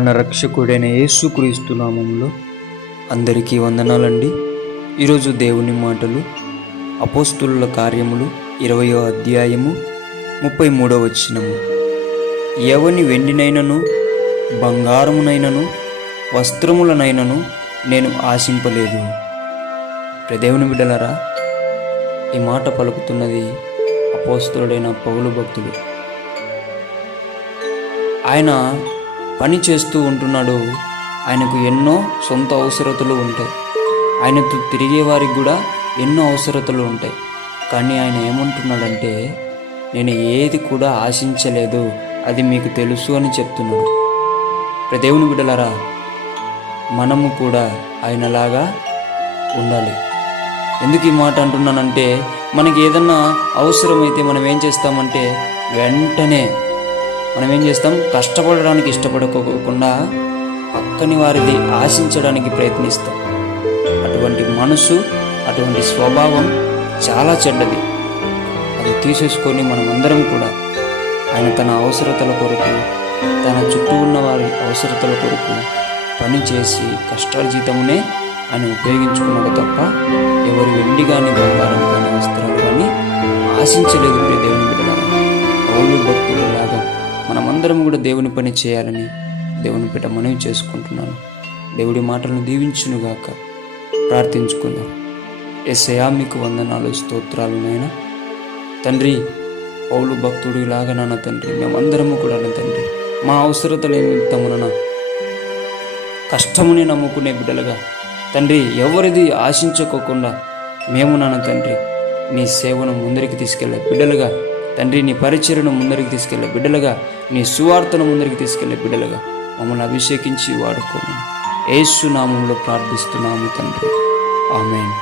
మన రక్షకుడైన యేసుక్రీస్తు నామములో అందరికీ వందనాలండి. ఈరోజు దేవుని మాటలు అపోస్తుల కార్యములు 20వ అధ్యాయము 33వ వచనము. ఎవని వెండినైనను బంగారమునైనను వస్త్రములనైనను నేను ఆశింపలేదు. దేవుని బిడ్డలారా, ఈ మాట పలుకుతున్నది అపోస్తులుడైన పౌలు భక్తుడు. ఆయన పని చేస్తూ ఉంటున్నాడు. ఆయనకు ఎన్నో సొంత అవసరతలు ఉంటాయి. ఆయనతో తిరిగే వారికి కూడా ఎన్నో అవసరతలు ఉంటాయి. కానీ ఆయన ఏమంటున్నాడంటే, నేను ఏది కూడా ఆశించలేదు, అది మీకు తెలుసు అని చెప్తున్నాడు. దేవుని బిడ్డలారా, మనము కూడా ఆయనలాగా ఉండాలి. ఎందుకు ఈ మాట అంటున్నానంటే, మనకి ఏదన్నా అవసరమైతే మనం ఏం చేస్తామంటే వెంటనే కష్టపడడానికి ఇష్టపడకోకుండా పక్కని వారిది ఆశించడానికి ప్రయత్నిస్తాం. అటువంటి మనసు, అటువంటి స్వభావం చాలా చెడ్డది. అది తీసేసుకొని మనమందరం కూడా ఆయన తన అవసరతల కొరకు, తన చుట్టూ ఉన్న వారి అవసరతల కొరకు పని చేసి కష్టార్జితమునే ఆయన ఉపయోగించుకున్నాడు తప్ప ఎవరి వెండి కానీ బంగారం కానీ వస్త్రాలు కానీ ఆశించలేదు. దేవుని బిడ్డలారా, పౌలు భక్తులలాగా మనమందరం కూడా దేవుని పని చేయాలని దేవుని బిడ్డ మనవి చేసుకుంటున్నాను. దేవుడి మాటలను దీవించునుగాక. ప్రార్థించుకుందాం. యేసయ్యా, మీకు వందనాలు, స్తోత్రాలు నాయన. తండ్రి, పౌలు భక్తుడిలాగా నాన్న తండ్రి, మేమందరము కూడా తండ్రి మా అవసరతల నిమిత్తమున కష్టముని నమ్ముకునే బిడ్డలుగా తండ్రి, ఎవరిది ఆశించుకోకుండా మేము నాన్న తండ్రి నీ సేవను ముందరికి తీసుకెళ్ళే బిడ్డలుగా తండ్రి, నీ పరిచర్యను ముందరికి తీసుకెళ్ళే బిడ్డలుగా, నీ సువార్తను ముందరికి తీసుకెళ్లే బిడ్డలుగా మమ్మల్ని అభిషేకించి వాడుకోమని యేసు నామములో ప్రార్థిస్తున్నాము తండ్రి. ఆమేన్.